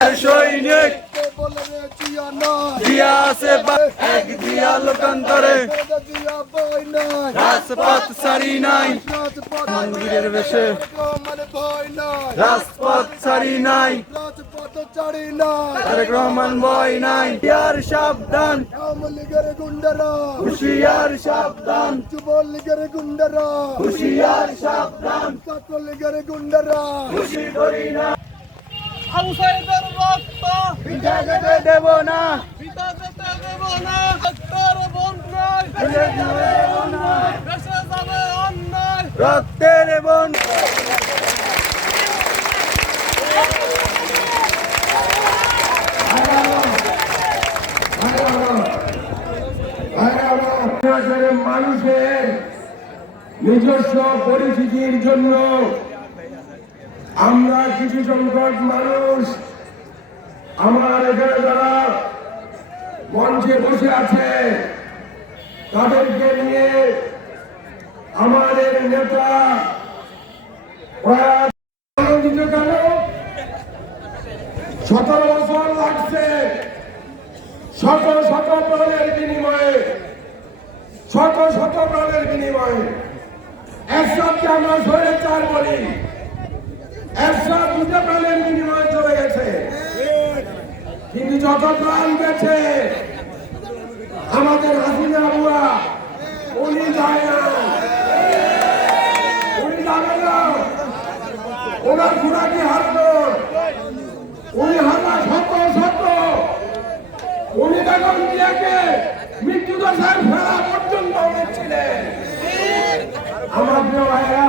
সৈনিক জিয়া আছে এক জিয়া লোকান্তরে রাজপথ ছাড়ি নাই মন্দিরের বেশে রাজপথ ছাড়ি নাই তারেক রহমান ভয় নাই হুশিয়ার সাবধান হুশিয়ার সাবধান যুবলীগের গুন্ডারা হুশিয়ার সাবধান ছাত্রলীগের গুন্ডারা খুশি করি না আবু সাইদের রক্ত পিঠা যেতে দেব না পিতা যেতে দেব না রক্তের বন্যায় ফেলে যাবে অন্যায় দেশে যাবে অন্যায় রক্তের বন মানুষের নিজস্ব পরিচিতির জন্য আমরা কিছু সংখ্যক মানুষ আমার এখানে যারা মঞ্চে বসে আছে তাদেরকে নিয়ে আমাদের নেতা আনন্দিত কেন 17 বছর লাগছে শত শত প্রাণের বিনিময়ে শত শত প্রাণের বিনিময়ে একসাথে আমরা স্বৈরাচার বলি একসাথে দুটো প্রাণের বিনিময়ে চলে গেছে কিন্তু যত প্রাণ গেছে আমাদের হাসিনা বুয়া উনি যায় না উনি যাবে না ওনার ঘোড়াকে হারতো উনি হারা শত শত উনি তখন দিয়াকে মৃত্যু দশায় ফেরা পর্যন্ত ছিলেন আমার প্রিয় ভাইরা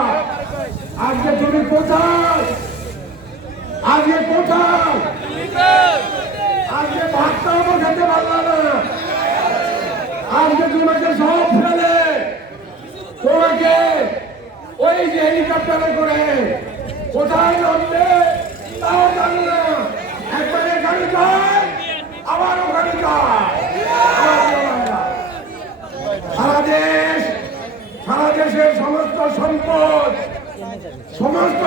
আজকে তুমি কোথায় আজকে কোথায় আজকে ভাতটাও খেতে পারলা না আজকে তোমাকে সব ফেলে তোমাকে ওই যে হেলিকপ্টারে করে কোথায় নামবে তাও জানি না একবার এখানে যায় আবার ওখানে যায় সারা দেশের সমস্ত সম্পদ সমস্ত